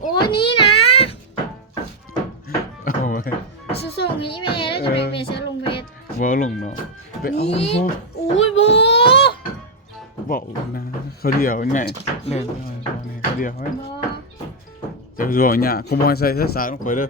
โอ้นี่นะ เอาไว้ ส่งให้อีเมลแล้วจะไปเมลเชื้อลงเฟซ บ่ลงเนาะไปเอา นี่ บ่ โอ้ยโบ บอกนะเขาเดียวไงเล่นนี่เขาเดียวไว้ โบ จะรู้เนี่ยเขาบอกให้ใส่เสื้อสารลงไปเด้อ